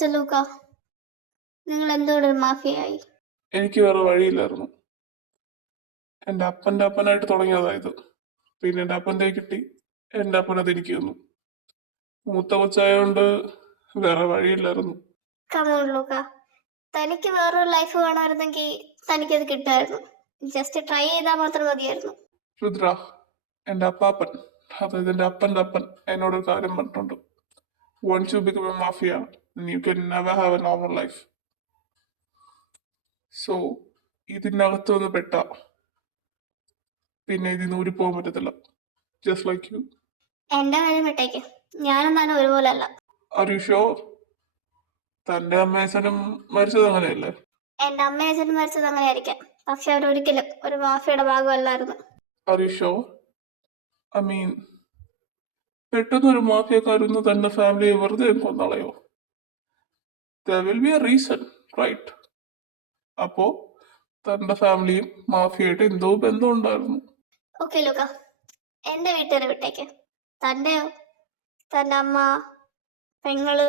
Mister ലൂക്ക, നിങ്ങൾ എന്തുകൊണ്ട് ഒരു മാഫിയായി? എനിക്ക് വേറെ വഴിയില്ലായിരുന്നു. എൻ്റെ അപ്പൻ്റെ അപ്പനായിട്ട് തുടങ്ങിയതായത്. പിന്നെ എൻ്റെ അപ്പൻ്റെ കിട്ടി, എൻ്റെ അപ്പൻ അത് എനിക്ക് തന്നു. മൂത്ത കൊച്ചായോണ്ട് വേറെ വഴിയില്ലായിരുന്നു. കമോൺ ലൂക്ക, തനിക്ക് വേറൊരു ലൈഫ് വേണമായിരുന്നെങ്കിൽ തനിക്കത് കിട്ടുമായിരുന്നു. ജസ്റ്റ് ട്രൈ ചെയ്താൽ മാത്രം മതിയായിരുന്നു. രുദ്ര, എൻ്റെ അപ്പാപ്പൻ, അതായത് എൻ്റെ അപ്പൻ്റെ അപ്പൻ എന്നോടൊരു കാര്യം പറഞ്ഞിട്ടുണ്ട്. Once you become a mafia, then you can never have a normal life. So ഇതിനകത്ത് വന്ന് പെട്ട പിന്നെ ഇതിന് ഊരി പോകാൻ പറ്റത്തില്ല. Just like you. എന്റെ കാര്യം വിട്ടേക്ക്, ഞാനും താനും ഒരുപോലെ അല്ല. R you sure? തന്റെ അമ്മയച്ഛനും മരിച്ചത് അങ്ങനെയല്ലേ? എന്റെ അമ്മയച്ഛനും മരിച്ചത് അങ്ങനെയായിരിക്കാം, പക്ഷെ അവരൊരിക്കലും ഒരു മാഫിയയുടെ ഭാഗമല്ലായിരുന്നു. Are you sure? I mean, പെട്ടെന്നൊരു മാഫിയക്കാരൊന്ന് തന്റെ ഫാമിലിയെ വെറുതെ കൊന്നളയോ? There will be a reason, right? അപ്പോ തന്റെ ഫാമിലിയും മാഫിയായിട്ട് എന്തോ ബന്ധം ഉണ്ടായിരുന്നു. ഓക്കെ ലൂക്ക, എന്റെ വീട്ടുകാരെ വിട്ടേക്ക്. തന്റെയോ? തന്റെ അമ്മ, പെങ്ങള്,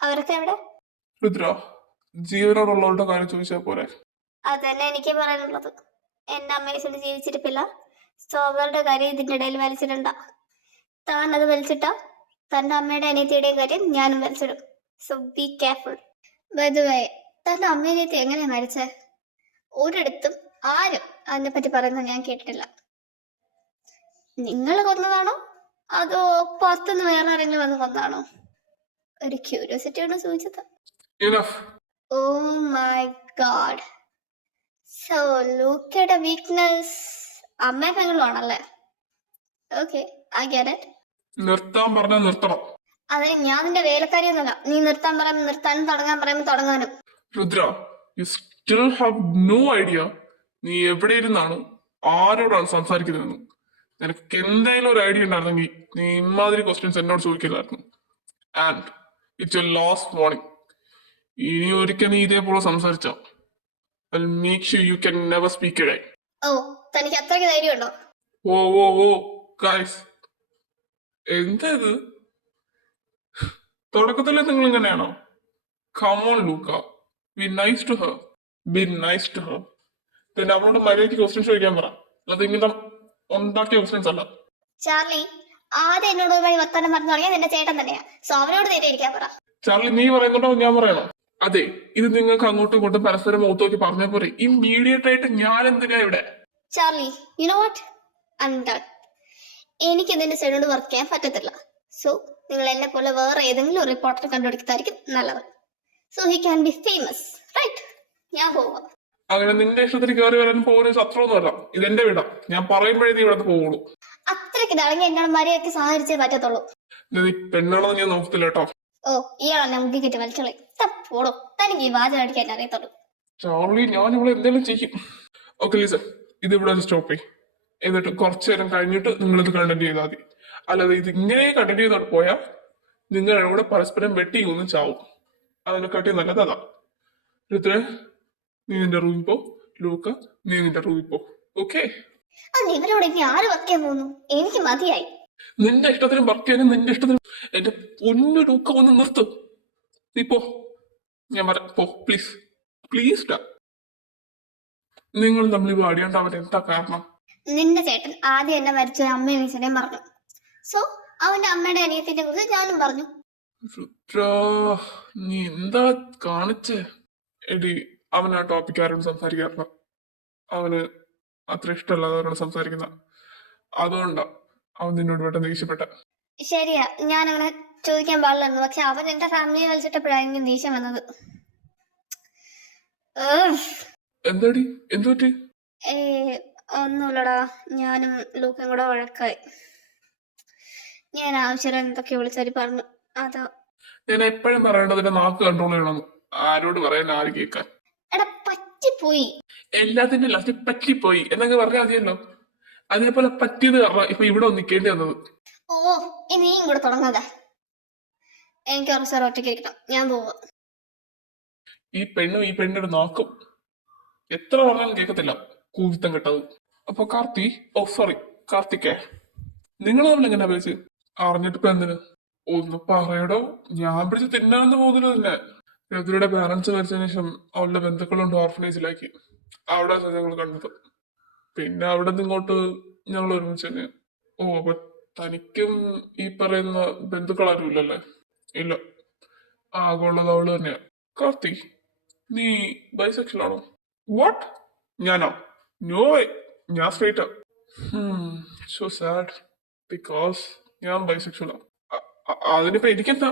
അവരൊക്കെ എവിടെ? രുദ്ര, ജീവനോടുള്ളവരുടെ കാര്യം ചോദിച്ചാൽ പോരെ? അത് തന്നെ എനിക്ക് പറയാനുള്ളത്. എന്റെ അമ്മയെ ജീവിച്ചിരിപ്പില്ല, സോ അവരുടെ കാര്യം ഇതിന്റെ ഇടയിൽ വലിച്ചിട്ടുണ്ട. താൻ അത് വലിച്ചിട്ട തന്റെ അമ്മയുടെ അനിയത്തിയുടെയും കാര്യം ഞാനും വലിച്ചിടും. So be careful. By the way, തന്റെ അമ്മയനിയത്തി എങ്ങനെയാ മരിച്ചേ? ഒരിടത്തും ആരും അതിനെ പറ്റി പറയുന്നത് ഞാൻ കേട്ടിട്ടില്ല. നിങ്ങൾ കൊന്നതാണോ അതോ പുറത്തുനിന്ന് വേറെ ആരെങ്കിലും വന്ന് കൊന്നതാണോ? ഒരു ക്യൂരിയോസിറ്റി കൊണ്ട് ചോദിച്ചത്. Oh my god. സോ ലൂക്കയുടെ വീക്ക്നെസ് അമ്മയും പെങ്ങളും ആണല്ലേ? Okay, I get it. നിർത്താൻ പറഞ്ഞാൽ നിർത്തണം. അതിന് ഞാൻ നിന്റെ വേലക്കാരിയൊന്നുമല്ല. നീ നിർത്താൻ പറയുമ്പോൾ നിർത്താനും തുടങ്ങാൻ പറയുമ്പോൾ തുടങ്ങാനും. Rudra, you still have no idea നീ എവിടെ ഇരുന്നാണ് ആരോടാണ് സംസാരിക്കുന്നതെന്ന്. നിനക്ക് എന്തെങ്കിലും ഒരു ഐഡിയ ഉണ്ടായിരുന്നെങ്കിൽ നീ ഇമാതിരി ക്വസ്റ്റ്യൻസ് എന്നോട് ചോദിക്കില്ലായിരുന്നു. And it's your last warning. ഇനി ഒരിക്കൽ നീ ഇതേപോലെ സംസാരിച്ചോ, I'll make sure you can never speak again. ഓ, തനിക്ക് അത്രയ്ക്ക് ധൈര്യമുണ്ടോ? ഓ ഓ ഓ ഗൈസ്, എന്താ ഇത്? തുടക്കത്തിലെ നിങ്ങൾ ഇങ്ങനെയാണോ? Come on, Luca. Be nice to her. Be nice to her. പിന്നെ അവളോട് മര്യാദയ്ക്ക് ക്വസ്റ്റ്യൻസ് ചോദിക്കാൻ പറ. അത് ഇങ്ങനെ ഉണ്ടാക്കിയ ക്വസ്റ്റ്യൻസ് അല്ല. ചാർലി, ആദ്യം എന്നോട് വഴി വർത്താനം പറഞ്ഞു തുടങ്ങിയ നിന്റെ ചേട്ടൻ തന്നെയാ. സോ അവനോട് നേരെ ഇരിക്കാൻ പറ. ചാർലി, നീ പറയുന്നുണ്ടോ ഞാൻ പറയണോ? അതെ, ഇത് നിങ്ങൾക്ക് അങ്ങോട്ടും ഇങ്ങോട്ടും പരസ്പരം മുഖത്ത് നോക്കി പറഞ്ഞ പോലെ ഇമ്മീഡിയറ്റ് ആയിട്ട് ഞാൻ എന്തിനാ ഇവിടെ? Charlie, you know what, I am done. എനിക്ക് ഇതിന്റെ സൈഡോട് വർക്ക് ചെയ്യാൻ പറ്റത്തില്ല. സോ നിങ്ങൾ എന്നെ പോലെ വേറെ ഏതെങ്കിലും റിപ്പോർട്ടർ കണ്ടുപിടിക്കുന്നതായിരിക്കും നല്ലത്. So he can be famous, right? ഞാൻ പോവാം. അങ്ങനെ നിന്റെ ഇഷ്ടത്തിന് കയറി വരാൻ പോകുന്ന ശത്രുവൊന്നുമല്ല, ഇതെന്റെ വീടാ. ഞാൻ പറയുമ്പോഴേ നീ ഇവിടെ പോകുള്ളൂ. അത്രയ്ക്ക് ഇതാണെങ്കിൽ എന്നോട് മര്യാദയ്ക്ക് സഹകരിച്ചേ പറ്റത്തുള്ളൂ. നീ പെണ്ണാണെന്ന് ഞാൻ നോക്കത്തില്ല കേട്ടോ. ഓ, ഇയാളെ മുക്കി കെട്ടി വലിച്ചോളി. പോടോ, തനിക്ക് ഈ വാചകം അടിക്കാൻ അറിയത്തുള്ളൂ. ചാർലി, ഞാൻ ഇവിടെ എന്തെങ്കിലും ചെയ്യും. ഓക്കെ ലിസൺ, ഇത് ഇവിടെ സ്റ്റോപ്പ് ചെയ്യും. എന്നിട്ട് കുറച്ചു നേരം കഴിഞ്ഞിട്ട് നിങ്ങളിത് കണ്ടന്റ് ചെയ്താൽ മതി. അല്ലാതെ ഇത് ഇങ്ങനെ കണ്ടന്റ് ചെയ്തോട്ട് പോയാൽ നിങ്ങൾ ഇവിടെ പരസ്പരം വെട്ടി ഒന്നും ചാവും. അതിനെക്കാട്ടി നല്ലത് അതാ. ഋത്ര, നീ നിന്റെ റൂമിൽ പോ. ലൂക്ക, നീ നിന്റെ റൂമിൽ പോ. ഓക്കെ? ഇവരോട് ഇനി ആര് വർക്ക് ചെയ്യാൻ പോകുന്നു? എനിക്ക് മതിയായി. നിന്റെ ഇഷ്ടത്തിനും വർക്ക് ചെയ്യാനും നിന്റെ ഇഷ്ടത്തിനും. എന്റെ പൊന്നു ലൂക്ക, ഒന്ന് നിർത്തും. നീ പോ, ഞാൻ പറയാം. പോ പ്ലീസ്, പ്ലീസ് ഡാ. നിങ്ങൾ തമ്മിൽ ഇവ അടിയാണ്ടാവാൻ എന്താ കാരണം? നിന്റെ ചേട്ടൻ ആദ്യം എന്നെ മരിച്ച അമ്മയും അച്ഛനെയും പറഞ്ഞു. സോ അവന്റെ അമ്മയുടെ അനിയത്തിന്റെ കുറിച്ച് ഞാനും പറഞ്ഞു. നീ എന്താ കാണിച്ചേ? എടി, അവൻ ആ ടോപ്പിക് ആരോട് സംസാരിക്കാറില്ല. അവന് അത്ര ഇഷ്ടമല്ലാതെ അവരോട് സംസാരിക്കുന്ന. അതുകൊണ്ടാ അവൻ നിന്നോട് പെട്ടെന്ന് ദേഷ്യപ്പെട്ട. ശരിയാ, ഞാൻ അവനെ ചോദിക്കാൻ പാടില്ലായിരുന്നു. പക്ഷെ അവൻ എന്റെ ഫാമിലിയെ വലിച്ചിട്ടപ്പോഴാണ് ദേഷ്യം വന്നത്. എന്താടി, എന്തു പറ്റി? ഒന്നുമില്ലടാ, ഞാനും ലൂക്കയും കൂടെ വഴക്കായി. ഞാൻ ആവശ്യം എന്തൊക്കെ വിളിച്ചാരി പറഞ്ഞു. അതാ ഞാൻ എപ്പോഴും പറയേണ്ടതിന്റെ നാക്ക് കൺട്രോൾ ചെയ്യണം. ആരോട് പറയാൻ, ആര് കേൾക്കാൻ? എടാ, പറ്റിപ്പോയി. എല്ലാത്തിന്റെ ലാസ്റ്റ് പറ്റിപ്പോയി എന്നൊക്കെ പറഞ്ഞാൽ മതിയല്ലോ. അതേപോലെ പറ്റിയത് കാരണം ഇപ്പൊ ഇവിടെ നിൽക്കേണ്ടി വന്നത്. ഓ, ഇനിയും കൂടെ തുടങ്ങാതെ. എനിക്ക് അവസരം ഒറ്റയ്ക്ക് ഇരിക്കണം, ഞാൻ പോവാ. ഈ പെണ്ണിന്റെ നോക്കും എത്ര പറഞ്ഞാലും കേൾക്കത്തില്ല, കൂവിത്തം കെട്ടത്. അപ്പൊ കാർത്തികേ, നിങ്ങൾ തമ്മിൽ എങ്ങനെ അപേക്ഷിച്ച് അറിഞ്ഞിട്ട് ഇപ്പൊ എന്തിന്? ഒന്ന് പറയടോ. ഞാൻ പിടിച്ച് തിന്നാന്ന് പോകുന്നില്ല തന്നെ. രഘുരുടെ പാരന്റ്സ് മരിച്ചതിന് ശേഷം അവളുടെ ബന്ധുക്കളുണ്ട് ഓർഫനേജിലേക്ക്. അവിടെ ഞങ്ങൾ കണ്ടത്. പിന്നെ അവിടെ നിന്ന് ഇങ്ങോട്ട് ഞങ്ങൾ ഒരുമിച്ച് തന്നെ. ഓ, അപ്പൊ തനിക്കും ഈ പറയുന്ന ബന്ധുക്കളാരും ഇല്ലല്ലേ? ഇല്ല, ആകെ ഉള്ളത് അവള് തന്നെയാ. കാർത്തി, നീ ബൈസെക്ഷൽ ആണോ? വാട്ട്? ഞാനോ? നോ, ഞാൻ സ്ട്രേറ്റാ. സോ സാഡ്, ബിക്കോസ് ഞാൻ ബൈസെക്ഷലാ. അതിനിപ്പോ എനിക്കെന്താ?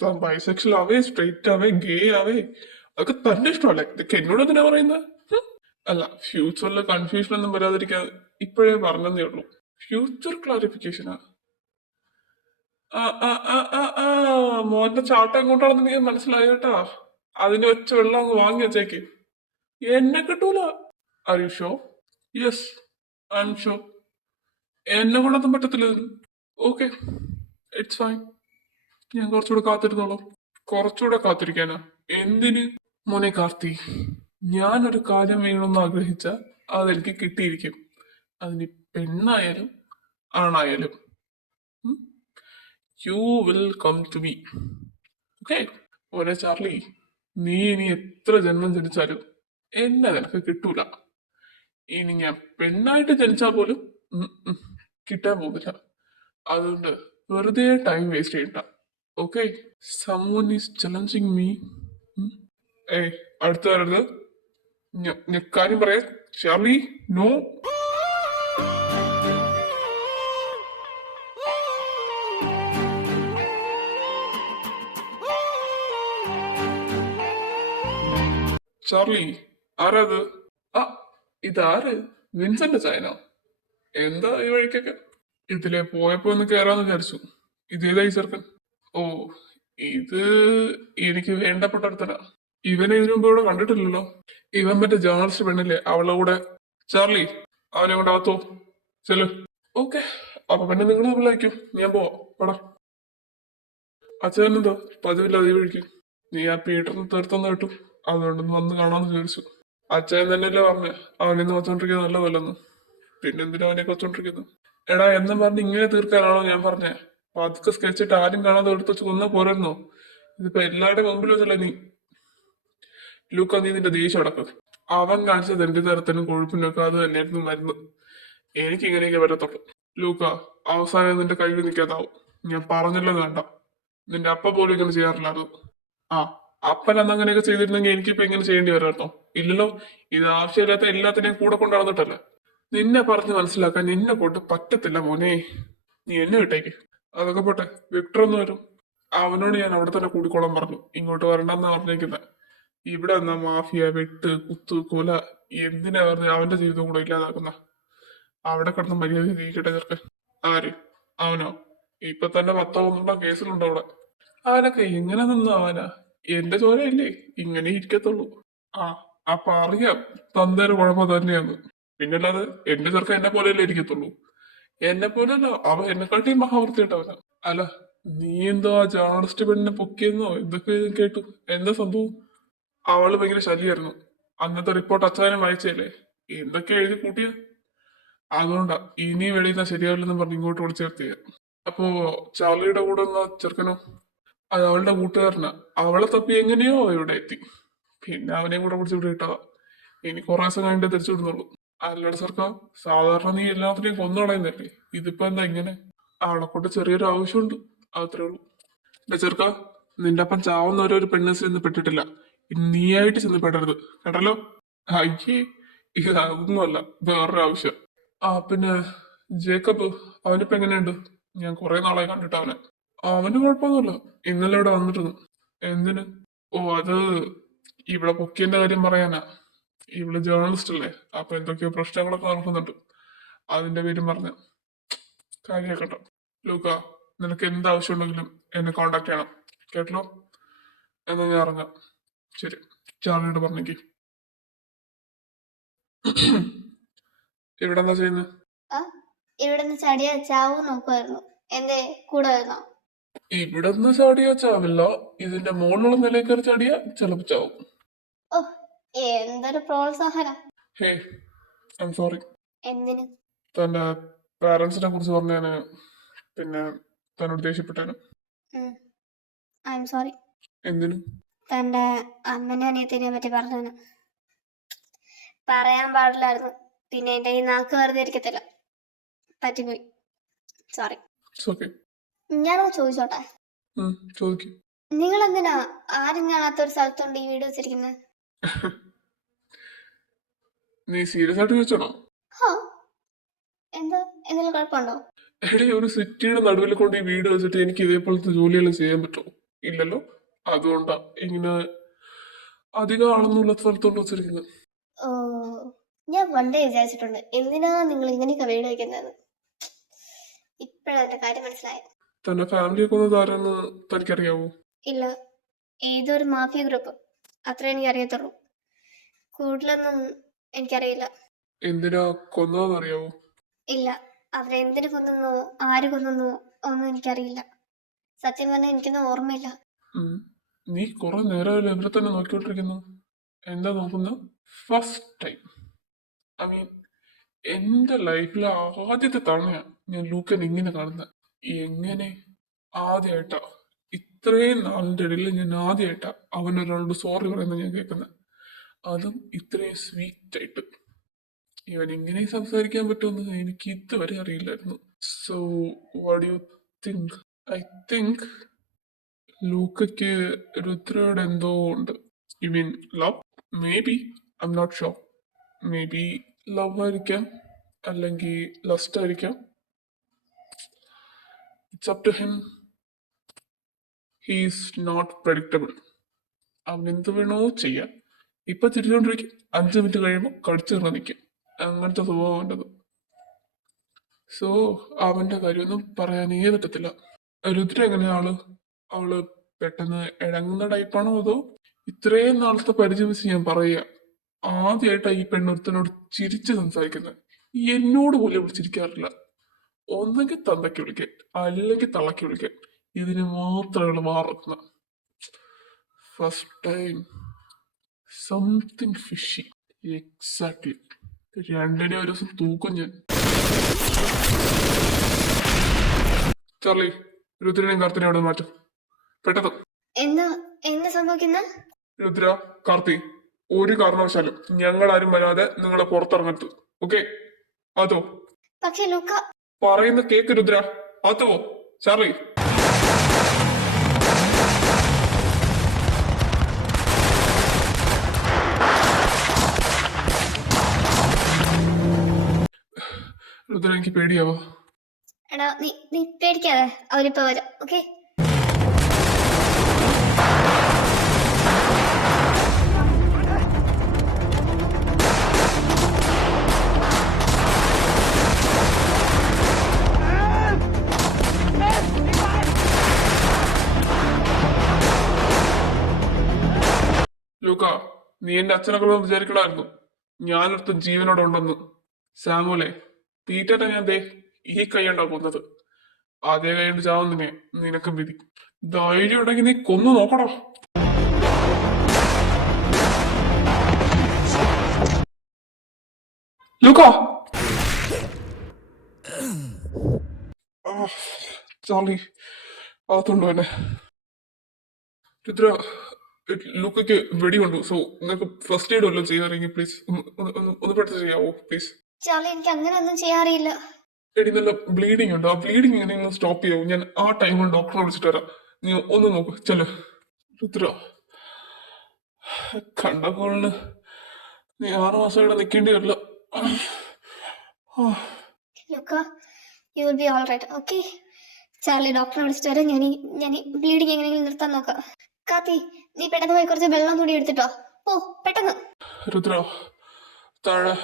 താൻ ബൈസെക്ഷൽ ആവേ, സ്ട്രേറ്റ് ആവേ, ഗേ ആവേ, അതൊക്കെ തന്റെ ഇഷ്ടമല്ലേ? ഇതൊക്കെ എന്നോട് എന്തിനാ പറയുന്നത്? അല്ല, ഫ്യൂച്ചറിൽ കൺഫ്യൂഷൻ ഒന്നും വരാതിരിക്കാൻ ഇപ്പോഴേ പറഞ്ഞതേ ഉള്ളൂ. ഫ്യൂച്ചർ ക്ലാരിഫിക്കേഷനാ? ആ ആ ആ ആ ആ മോന്റെ ചാട്ടം എങ്ങോട്ടാണെന്ന് നീ മനസ്സിലായി കേട്ടാ. അതിന് വെച്ച വെള്ളം അങ്ങ് വാങ്ങി വെച്ചേക്ക്. എന്നെ കിട്ടൂല. Are you show? Yes, I M show. എന്നെ കൊണ്ടൊന്നും പറ്റത്തില്ല ഇതിന്. Okay, it's fine. ഞാൻ കുറച്ചുകൂടെ കാത്തിരുന്നോളാം. കുറച്ചുകൂടെ കാത്തിരിക്കാനാ? എന്തിന്? മോനെ കാർത്തി, ഞാനൊരു കാര്യം വേണമെന്ന് ആഗ്രഹിച്ച അതെനിക്ക് കിട്ടിയിരിക്കും. അതിന് പെണ്ണായാലും ആണായാലും. You will come to me. Okay? മോനെ ചാർലി, നീ ഇനി എത്ര ജന്മം ജനിച്ചാലും എന്നെ നിനക്ക് കിട്ടൂല. ഇനി ഞാൻ പെണ്ണായിട്ട് ജനിച്ചാൽ പോലും കിട്ടാൻ പോകുന്നില്ല. അതുകൊണ്ട് വെറുതെ ടൈം വേസ്റ്റ് ചെയ്യണ്ട. Okay? someone is challenging me. ഏയ്, അടുത്ത് വരരുത്. ഞാൻ കാര്യം പറയാം. ഷാർലി, നോ. ചാർലി, ആരാത്? ആ, ഇതാര്? വിൻസെന്റ് ചായനോ? എന്താ ഈ വഴിക്കൊക്കെ? ഇതിലെ പോയപ്പോ ഒന്ന് കേറാന്ന് വിചാരിച്ചു. ഇതേതായി ചെറുക്കൻ? ഓ, ഇത് എനിക്ക് വേണ്ടപ്പെട്ട ഒരുത്തനാ. ഇവനെ ഇതിനു മുമ്പ് ഇവിടെ കണ്ടിട്ടില്ലല്ലോ. ഇവൻ മറ്റേ ജേർണലിസ്റ്റ് പെണ്ണില്ലേ, അവളുടെ കൂടെ. ചാർലി, അവനെ കൊണ്ട് അകത്തോ. ചെല്ലു. ഓക്കെ, അപ്പൊ പിന്നെ നിങ്ങൾ തമ്മിലായിരിക്കും. ഞാൻ പോവാ. പടാ. അച്ഛനെന്തോ പതിവില്ലാതെ ഈ വഴിക്ക്. നീ ആ പീറ്ററിന് തീർത്തെന്ന് കേട്ടു. അതുകൊണ്ടൊന്ന് വന്ന് കാണാന്ന് ചോദിച്ചു. അച്ഛൻ തന്നെയല്ലേ പറഞ്ഞേ അവനെന്ന് വെച്ചോണ്ടിരിക്കുന്നത് നല്ലതല്ലെന്ന്. പിന്നെന്തിനാ അവനെയൊക്കെ വെച്ചോണ്ടിരിക്കുന്നത്? എടാ, എന്നും പറഞ്ഞ് ഇങ്ങനെ തീർക്കാനാണോ ഞാൻ പറഞ്ഞേ? പതുക്കെ സ്കെച്ചിട്ട് ആരും കാണാതെ എടുത്ത് വെച്ച് കൊന്നാ പോരായിരുന്നോ? ഇതിപ്പോ എല്ലാവരുടെയും മുമ്പിൽ വെച്ചല്ലേ നീ. ലൂക്ക, നീ നിന്റെ ദേഷ്യം അടക്ക്. അവൻ കാണിച്ച ദരിദ്രതരത്തിനും കൊഴുപ്പിനും ഒക്കെ അത് തന്നെയായിരുന്നു മരുന്ന്. എനിക്ക് ഇങ്ങനെയൊക്കെ വരത്തുള്ളൂ. ലൂക്ക, അവസാനം നിന്റെ കയ്യിൽ നിൽക്കാതാവും. ഞാൻ പറഞ്ഞല്ലോ വേണ്ട. നിന്റെ അപ്പ പോലും ഇങ്ങനെ ചെയ്യാറില്ലായിരുന്നു. ആ, അപ്പൻ അന്ന് അങ്ങനെയൊക്കെ ചെയ്തിരുന്നെങ്കിൽ എനിക്കിപ്പോ ഇങ്ങനെ ചെയ്യേണ്ടി വരായിരുന്നോ? ഇല്ലല്ലോ. ഇത് ആവശ്യമില്ലാത്ത എല്ലാത്തിനെയും കൂടെ കൊണ്ട് നടന്നിട്ടല്ലേ. നിന്നെ പറഞ്ഞ് മനസ്സിലാക്കാൻ നിന്നെ കൊണ്ട് പറ്റത്തില്ല മോനെ. നീ എന്നെ വിട്ടേക്ക്. അതൊക്കെ പോട്ടെ, വിക്ടർ ഒന്ന് വരും. അവനോട് ഞാൻ അവിടെ തന്നെ കൂടിക്കോളാൻ പറഞ്ഞു. ഇങ്ങോട്ട് വരണ്ടെന്നാ പറഞ്ഞേക്കുന്നത്. ഇവിടെ എന്നാ മാഫിയ, വെട്ട്, കുത്ത്, കൊല, എന്തിനാ പറഞ്ഞ അവന്റെ ജീവിതം കൂടെ ഇല്ലാതാക്കുന്ന? അവിടെ കിടന്ന് മര്യാദ ജീവിക്കട്ടെ ചെറുക്കൻ. ആര്? അവനോ? ഇപ്പൊ തന്നെ 10-12 കേസിലുണ്ട് അവിടെ. അവനൊക്കെ എങ്ങനെ നിന്ന് അവനാ? എന്റെ ചോരയല്ലേ, ഇങ്ങനെ ഇരിക്കത്തുള്ളൂ. ആ, അപ്പൊ അറിയാം തന്തേരെ കുഴപ്പം തന്നെയാന്ന്. പിന്നല്ലാതെ എന്റെ ചെറുക്കൻ എന്നെ പോലെയല്ലേ ഇരിക്കത്തുള്ളൂ. എന്നെ പോലെയല്ല, അവൻ എന്നെക്കാട്ടി മഹാവൃത്തിയിട്ടവനാ. അല്ല, നീ എന്തോ ആ ജേർണലിസ്റ്റ് പെണ്ണിനെ പൊക്കിയെന്നോ എന്തൊക്കെ കേട്ടു. എന്താ സംഭവം? അവള് ഭയങ്കര ശല്യായിരുന്നു. അന്നത്തെ റിപ്പോർട്ട് അച്ഛനും വായിച്ചല്ലേ. എന്തൊക്കെ എഴുതി കൂട്ടിയ. അതുകൊണ്ടാ ഇനി വെളിയുന്ന ശരിയാവില്ലെന്ന് പറഞ്ഞ് ഇങ്ങോട്ട് വിളിച്ചു ചേർത്തിയ. അപ്പോ ചാർലിയുടെ കൂടെ വന്ന ചെറുക്കനോ? അത് അവളുടെ കൂട്ടുകാരനാ. അവളെ തപ്പി എങ്ങനെയോ ഇവിടെ എത്തി. പിന്നെ അവനെയും കൂടെ പിടിച്ച് ഇവിടെ ഇട്ടതാ. ഇനി കുറെ ദിവസം കഴിഞ്ഞിട്ട് തിരിച്ചു വിടുന്നുള്ളൂ. അല്ലയുടെ സർക്കാർ, സാധാരണ നീ എല്ലാത്തിനെയും കൊന്നു കളയുന്നല്ലേ. ഇതിപ്പോ എന്താ ഇങ്ങനെ? അവളെ കൊണ്ട് ചെറിയൊരു ആവശ്യമുണ്ട്, അത്രേ ഉള്ളൂ. എന്റെ ചെറുക്ക, നിന്റെ അപ്പം ചാവുന്നവരെ ഒരു പെണ്ണസ് ചെന്ന് പെട്ടിട്ടില്ല. ഇനി നീയായിട്ട് ചെന്ന് പെടരുത്, കേട്ടല്ലോ? അയ്യേ, ഇത് അതൊന്നുമല്ല, വേറൊരു ആവശ്യം. ആ, പിന്നെ ജേക്കബ്, അവനിപ്പോ എങ്ങനെയുണ്ട്? ഞാൻ കുറെ നാളായി കണ്ടിട്ട് അവനെ. അവന് കുഴപ്പമൊന്നുമില്ല. ഇന്നലെ ഇവിടെ വന്നിരുന്നു. എന്തിന്? ഓ, അത് ഇവിടെ പൊക്കിയന്റെ കാര്യം പറയാനാ. ഇവിടെ ജേർണലിസ്റ്റ് അല്ലേ, അപ്പൊ എന്തൊക്കെയോ പ്രശ്നങ്ങളൊക്കെ നടക്കുന്നുണ്ട്. അതിന്റെ പേരും പറഞ്ഞ കാര്യമാക്കണ്ട. ലൂക്ക, നിനക്ക് എന്ത് ആവശ്യം ഉണ്ടെങ്കിലും എന്നെ കോണ്ടാക്ട് ചെയ്യണം, കേട്ടല്ലോ? എന്നാ ഞാൻ ഇറങ്ങാം. ശരി, ചാർലിയോട് പറഞ്ഞേക്ക്. ഇവിടെ എന്താ ചെയ്യുന്നത്? ആ, ഇവിടുന്ന് ചടിയ ചാവൂ നോക്കുമായിരുന്നു. എന്റെ കൂടെ വരുന്നോ? ഇവിടെ നിന്ന് ചാടിയാ ചാവില്ല. ഇതിന്റെ മുകളിലുള്ള നിലയിൽ കയറി ചാടിയാ ചിലപ്പോ ചാവും. ഓ, എന്തൊരു പ്രോത്സാഹനം. ഹേ, ഐ എം സോറി. എന്തിന്? തന്റെ പാരന്റ്സിനെ കുറിച്ച് പറഞ്ഞാന്, പിന്നെ തന്നോട് ദേഷ്യപ്പെട്ടാന്. I am sorry. എന്തിനു? തൻ്റെ അമ്മനെ അനിയത്തിനെ പറ്റി പറഞ്ഞതിന്. പറയാൻ പാടില്ലായിരുന്നു. പിന്നെ എൻ്റെ ഈ നാക്ക് വെറുതെ ഇരിക്കത്തില്ല. പറ്റിപ്പോയി. സോറി. It's okay. ഞാനത് ചോദിച്ചോട്ടെ, ചോദിക്കും. നിങ്ങൾ എന്തിനാ ആരും കാണാത്ത ഒരു സ്ഥലത്തുണ്ട് ഈ വീട് വെച്ചിരിക്കുന്നത്? നീ സീരിയസ് ആയിട്ട് ചോദിച്ചോണോ? ഹാ, എന്താ എന്തെങ്കിലും കുഴപ്പമുണ്ടോ? എടേ, ഒരു സിറ്റിയുടെ നടുവിൽ കൊണ്ട് ഈ വീട് വെച്ചിട്ട് എനിക്ക് ഇതേപോലത്തെ ജോലിയെല്ലാം ചെയ്യാൻ പറ്റുമോ? ഇല്ലല്ലോ. അതുകൊണ്ടാ ഇങ്ങനെ അധികം ആളൊന്നുമില്ല സ്ഥലത്തോണ്ട് വെച്ചിരിക്കുന്നത്. ഓ, ഞാൻ പണ്ടേ വിചാരിച്ചിട്ടുണ്ട് എന്തിനാ നിങ്ങൾ ഇങ്ങനെയൊക്കെ വീട് വയ്ക്കുന്നതെന്ന്. ഇപ്പോഴാണ് എന്റെ കാര്യം മനസ്സിലായത്. തന്റെ ഫാമിലിയൊക്കെ ഒന്ന് താരെന്ന് തനിക്കറിയാവോ? ഇല്ല, ഏതൊരു മാഫിയ ഗ്രൂപ്പ്, അത്രേ എനിക്ക് അറിയത്തുള്ളൂ. കൂടുതലൊന്നും എനിക്കറിയില്ല. എന്തിനാ കൊന്നതെന്നറിയാവോ? ഇല്ല, അവരെന്തിനു കൊന്നു, ആര് കൊന്നു ഒന്നും എനിക്കറിയില്ല. സത്യം പറഞ്ഞാൽ എനിക്കൊന്നും ഓർമ്മയില്ല. നീ കുറെ നേരമല്ലേ ഇവരെ തന്നെ നോക്കിക്കൊണ്ടിരിക്കുന്നു? എന്താ നോക്കുന്ന? ഫസ്റ്റ് ടൈം, ഐ മീൻ എന്റെ ലൈഫിലെ ആദ്യത്തെ തവണയാ ഞാൻ ലൂക്കൻ ഇങ്ങനെ കാണുന്നത്. എങ്ങനെ? ആദ്യമായിട്ടാ, ഇത്രയും നാളിന്റെ ഇടയിൽ ഞാൻ ആദ്യമായിട്ടാ അവനൊരാളോട് സോറി പറയുന്നത് ഞാൻ കേൾക്കുന്നത്. അതും ഇത്രയും സ്വീറ്റ് ആയിട്ട്. ഇവൻ ഇങ്ങനെ സംസാരിക്കാൻ പറ്റുമെന്ന് എനിക്ക് ഇതുവരെ അറിയില്ലായിരുന്നു. So what you think? I think ലൂക്കയ്ക്ക് രുദ്രയോട് എന്തോ ഉണ്ട്. You mean love? Maybe, I am not sure. Maybe love ആയിരിക്കാം, അല്ലെങ്കിൽ ലസ്റ്റ് ആയിരിക്കാം. It's up to him. He is not predictable. അവൻ എന്ത് വേണോ ചെയ്യാം. ഇപ്പൊ തിരിച്ചുകൊണ്ടിരിക്കും, 5 മിനിറ്റ് കഴിയുമ്പോൾ കടിച്ചു തീർന്ന് നിൽക്കും. അങ്ങനത്തെ സ്വഭാവം അവൻ്റെത്. സോ അവന്റെ കാര്യമൊന്നും പറയാനേ പറ്റത്തില്ല. രുദ്ര എങ്ങനെയാ ആള്? അവള് പെട്ടെന്ന് ഇണങ്ങുന്ന ടൈപ്പാണോ, അതോ ഇത്രയും നാളത്തെ പരിചയം വെച്ച് ഞാൻ പറയുക, ആദ്യമായിട്ടാ ഈ പെണ്ണൊരുത്തനോട് ചിരിച്ച് സംസാരിക്കുന്നത്. എന്നോട് പോലും വിളിച്ചിരിക്കാറില്ല. ഒന്നെങ്കിൽ തന്തയ്ക്ക് വിളിക്കാൻ, അല്ലെങ്കിൽ തള്ളയ്ക്ക് വിളിക്കാൻ. ഇതിന് മാത്രമേ മാറുന്ന. First time something fishy. Exactly. രണ്ടിനെ ഒരു ദിവസം തൂക്കും ഞാൻ. ചാർലി, രുദ്രനെയും കാർത്തിനെ അവിടെ മാറ്റും പെട്ടെന്ന്. എന്താ എന്താ സംഭവിക്കുന്ന? രുദ്ര, കാർത്തി, ഒരു കാരണവശാലും ഞങ്ങൾ ആരും വരാതെ നിങ്ങളെ പുറത്തിറങ്ങരുത്. ഓക്കെ? അതോ? പക്ഷെ ലൂക്ക. പറയുന്ന കേക്ക് രുദ്ര. അതോ? ചാർലി. രുദ്ര, എനിക്ക് പേടിയാവോ? എടാ, നീ പേടിക്കാതെ, അവരിപ്പോ വരാം. ഓക്കെ? ലൂക്ക, നീ എന്റെ അച്ഛനൊക്കെ വിചാരിക്കണമായിരുന്നു ഞാനൊരുത്ത ജീവനോടെ ഉണ്ടെന്ന്. സാമുലെ, തീറ്റ ഞാൻ ദേ ഈ കൈയുണ്ടാ കൊന്നത്. അതേ കൈകൊണ്ട് ചാവുന്നതിനെ നിനക്കും വിധി. ധൈര്യം ഉണ്ടെങ്കിൽ നീ കൊന്നു നോക്കണോ? ലൂക്ക! ചാർലി, അകത്തുണ്ടോ എന്നെ? രുദ്ര, ലൂക്കയ്ക്ക് വെടിയുണ്ടോ? സോ നിങ്ങൾക്ക് ഫസ്റ്റ് എയ്ഡ് വല്ലതും ചെയ്യാറെങ്കിൽ പ്ലീസ് ഒന്ന് പെട്ടെന്ന് ചെയ്യാവോ പ്ലീസ്? ചാർലി, എനിക്ക് അങ്ങനെ ഒന്നും ചെയ്യാറില്ല. എടി, നല്ല ബ്ലീഡിങ് ഉണ്ട്. ആ ബ്ലീഡിങ് എങ്ങനെയെങ്കിലും സ്റ്റോപ്പ് ചെയ്യാവോ? ഞാൻ ആ ടൈമിൽ ഡോക്ടറെ വിളിച്ചിട്ട് വരാം. നീ ഒന്ന് നോക്ക്. ചെല്ലു. രുദ്ര, കണ്ടപ്പോളിന് നീ 6 മാസം ഇവിടെ നിൽക്കേണ്ടി വരില്ല. Luca, you will be all right. Okay? Charlie, ഡോക്ടറെ വിളിച്ചിട്ട് വരാം. ഞാൻ ബ്ലീഡിങ് എങ്ങനെയെങ്കിലും നിർത്താൻ നോക്കാം. കാത്തി, നീ പെട്ടെന്ന് പോയി കുറച്ച് വെള്ളം കൂടി എടുത്തിട്ടോ. ഓ, പെട്ടെന്ന്. രുദ്ര, താഴെ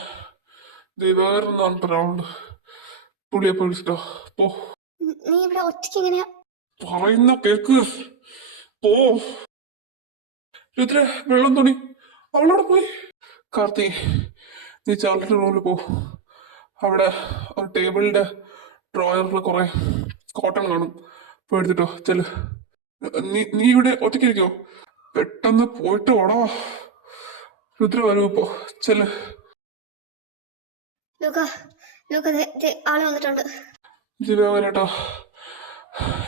ദിവാകരൻ റൗണ്ട് പുള്ളിയെ വിളിച്ചിട്ടോ. പോ. നീ ഇവിടെ ഒറ്റയ്ക്ക് എങ്ങനെയാ? പറയുന്ന കേക്ക്. പോ. രുദ്ര, വെള്ളം തുണി അവളോട് പോയി. കാർത്തി, നീ ചാർലിന്റെ റൂമിൽ പോ. അവിടെ ഒരു ടേബിളിന്റെ ഡ്രോയറിൽ കുറെ കോട്ടൺ കാണും. പോയി എടുത്തിട്ടോ. ചെല്. നീ ഇവിടെ ഒറ്റയ്ക്കിരിക്കോ? പെട്ടെന്ന് പോയിട്ട് ഓടാ. രുദ്ര വരൂ ഇപ്പോ. ചെല്. ലൂക്ക, ആള് വന്നിട്ടുണ്ട്. ദിവ്യാവനേട്ടാ,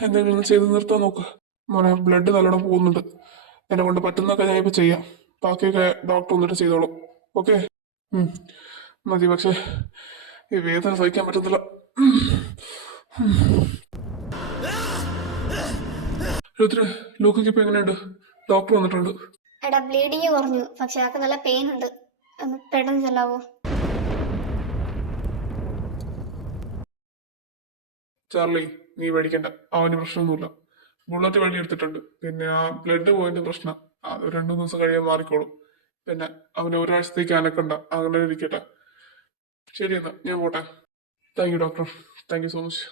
എന്തെങ്കിലും ഒന്ന് ചെയ്ത് നിർത്താൻ നോക്ക്. മോനെ ബ്ലഡ് നല്ലോണം പോകുന്നുണ്ട്. എന്നെ കൊണ്ട് പറ്റുന്നതൊക്കെ ഞാൻ ഇപ്പൊ ചെയ്യാം. ബാക്കിയൊക്കെ ഡോക്ടർ വന്നിട്ട് ചെയ്തോളും. ഓക്കെ? മതി. പക്ഷേ ഈ വേദന സഹിക്കാൻ പറ്റുന്നില്ല. രുദ്ര, ലൂക്കയ്ക്ക് ഇപ്പൊ എങ്ങനെയുണ്ട്? ഡോക്ടർ വന്നിട്ടുണ്ട്. എടാ ബ്ലീഡിങ് കുറഞ്ഞു, പക്ഷെ ആൾക്ക് നല്ല പെയിൻ ഉണ്ട്. ഒന്ന് പെട്ടെന്ന് ചെല്ലാവോ? ചാർലി, നീ പേടിക്കണ്ട. അവന് പ്രശ്നമൊന്നുമില്ല. ബുള്ളറ്റ് വഴി എടുത്തിട്ടുണ്ട്. പിന്നെ ആ ബ്ലഡ് പോയിന്റ് പ്രശ്നം അത് 2-3 ദിവസം കഴിയാൻ മാറിക്കോളും. പിന്നെ അവന് ഒരാഴ്ചത്തേക്ക് അനക്കണ്ട. അങ്ങനെ ഇരിക്കട്ടെ. ശരി എന്നാ ഞാൻ പോട്ടെ. Thank you doctor. Thank you so much.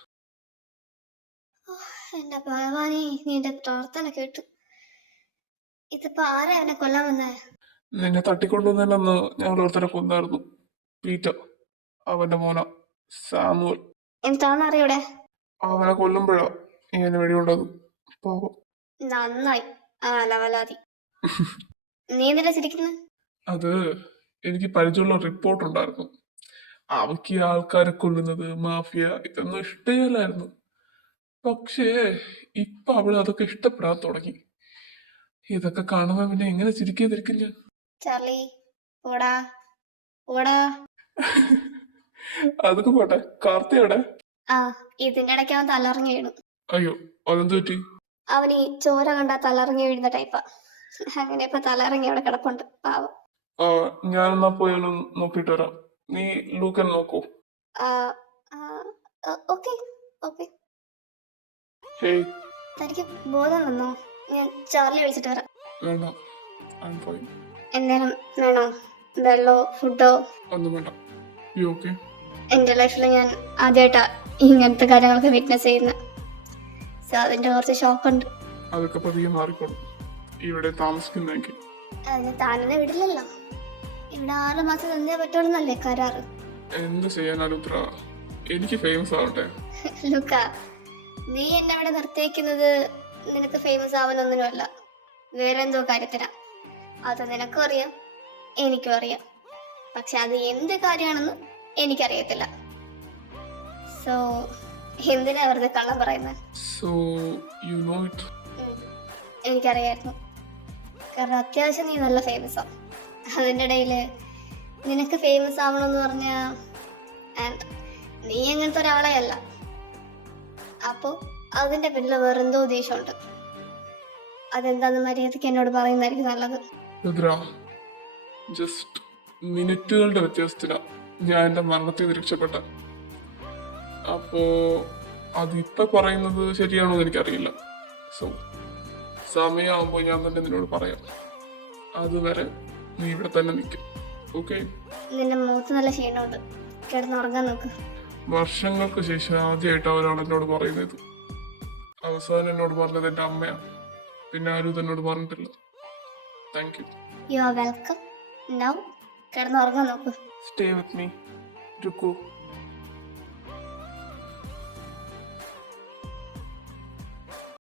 എന്റെ ഭഗവാനെ, നിന്റെ പ്രാർത്ഥന കേട്ടു. ഇതിപ്പോ ആരാ അവനെ കൊല്ലാൻ വന്നേ? നിന്നെ തട്ടിക്കൊണ്ടുവന്നതിനന്ന് ഞങ്ങൾ ഒരുത്തരെ കൊന്നായിരുന്നു. പീറ്റർ, അവന്റെ മോന സാമുവൽ. എന്താണെന്നറിയൂടെ? അവനെ കൊല്ലുമ്പോഴാ ഇങ്ങനെ വെടിയുണ്ടത്. പാവം. നന്നായി. ആ ലവലാതി. നീ എന്തിനാ ചിരിക്കുന്നത്? അത് എനിക്ക് പരിചയമുള്ള റിപ്പോർട്ട് ഉണ്ടായിരുന്നു. അവക്ക് ഈ ആൾക്കാരെ കൊല്ലുന്നത്, മാഫിയ, ഇതൊന്നും ഇഷ്ടമല്ലായിരുന്നു. പക്ഷേ ഇപ്പൊ അവള് അതൊക്കെ ഇഷ്ടപ്പെടാൻ തുടങ്ങി. ഇതൊക്കെ കാണുമ്പോ പിന്നെ എങ്ങനെ ചിരിക്കാതിരിക്കും ഞാൻ? ചാർലി, ഓടാ ഓടാ. അതൊക്കെ പോട്ടെ. കാർത്തിയുടെ ആ, ഇതിന്റെ ഇടയ്ക്ക് അവൻ തലറിഞ്ഞു വീണു. അയ്യോ, അതെന്ത് പറ്റി? അവൻ ഈ ചോര കണ്ടാ തലറിഞ്ഞു വീഴുന്ന ടൈപ്പാ. അങ്ങനെ ഇപ്പൊ തലറിഞ്ഞി അവിടെ കിടപ്പുണ്ട്, പാവം. ആ, ഞാനെന്നാ പോയാലും നോക്കിയിട്ട് വരാം. നീ ലൂക്കൻ നോക്കൂ. Okay okay. ഹേയ്. തനിക്ക് ബോധം വന്നോ? ഞാൻ ചാർലി വിളിച്ചിട്ട് വരാം. വേണ്ട, ഐ എം ഫൈൻ. എന്തേലും വേണോ? വെള്ളോ ഫുഡോ? ഒന്നും വേണ്ട. You okay? എൻ്റെ ലൈഫിൽ ഞാൻ ആദ്യമായിട്ടാ ഇങ്ങനത്തെ കാര്യങ്ങളൊക്കെ വിറ്റ്നസ് ചെയ്യുന്നത്. സോ അതിൻ്റെ കുറച്ച് ഷോക്കുണ്ട്. അതൊക്കെ പതിയെ മാറിക്കോളും. ഇവിടെ താമസിക്കുന്നെങ്കിൽ അതിന് താനെന്നെ വിടില്ലല്ലോ. ഇവിടെ 6 മാസം തന്നേ പറ്റുള്ളൂന്നല്ലേ കരാറ്? എന്ത് ചെയ്യാനാലും ഉത്ര, എനിക്ക് ഫേമസ് ആവട്ടെ. ലുക്ക, നീ എന്നെ ഇവിടെ നിർത്തിയേക്കുന്നത് നിനക്ക് ഫേമസ് ആവാനൊന്നിനുമല്ല, വേറെ എന്തോ കാര്യത്തിനാ. അത് നിനക്കും അറിയാം, എനിക്കും അറിയാം. പക്ഷെ അത് എന്ത് കാര്യമാണെന്ന് എനിക്കറിയത്തില്ല. സോ എന്തിനാ വെറുതെ കള്ളം പറയുന്നത്? So you know it. എനിക്കറിയായിരുന്നു. കാരണം അത്യാവശ്യം നീ നല്ല ഫേമസാ. അതിൻ്റെ ഇടയിൽ നിനക്ക് ഫേമസ് ആവണമെന്ന് പറഞ്ഞാ നീ അങ്ങനത്തെ ഒരാളെ അല്ല. അപ്പോ അതിന്റെ പിന്നിൽ വേറെന്തോ ഉദ്ദേശമുണ്ട്. അതെന്താന്ന് മര്യാദയ്ക്ക് എന്നോട് പറയുന്നതായിരിക്കും നല്ലത്. രുദ്ര, ജസ്റ്റ് മിനിറ്റുകളുടെ വ്യത്യാസത്തിലാ ഞാൻ എന്റെ മരണത്തിൽ നിന്ന് രക്ഷപ്പെട്ട. അപ്പോ അതിപ്പോ പറയുന്നത് ശരിയാണോ എന്ന് എനിക്കറിയില്ല. സോ സമയമാകുമ്പോൾ ഞാൻ തന്നെ നിന്നോട് പറയാം. അതുവരെ നീ ഇവിടെ തന്നെ നിൽക്കും. ഓക്കെ? നിന്റെ മുഖത്ത് നല്ല ക്ഷീണമുണ്ട്, കിടന്നുറങ്ങാൻ നോക്ക്. വർഷങ്ങൾക്ക് ശേഷം ആദ്യമായിട്ട് അവരാണ് എന്നോട് പറയുന്നത്. അവസാനം എന്നോട് പറഞ്ഞത് എൻ്റെ അമ്മയാണ്. പിന്നെ ആരും എന്നോട് പറഞ്ഞിട്ടില്ല. Thank you. You are welcome. Now കിടന്നുറങ്ങാൻ നോക്ക്. Stay with me. രുക്കു.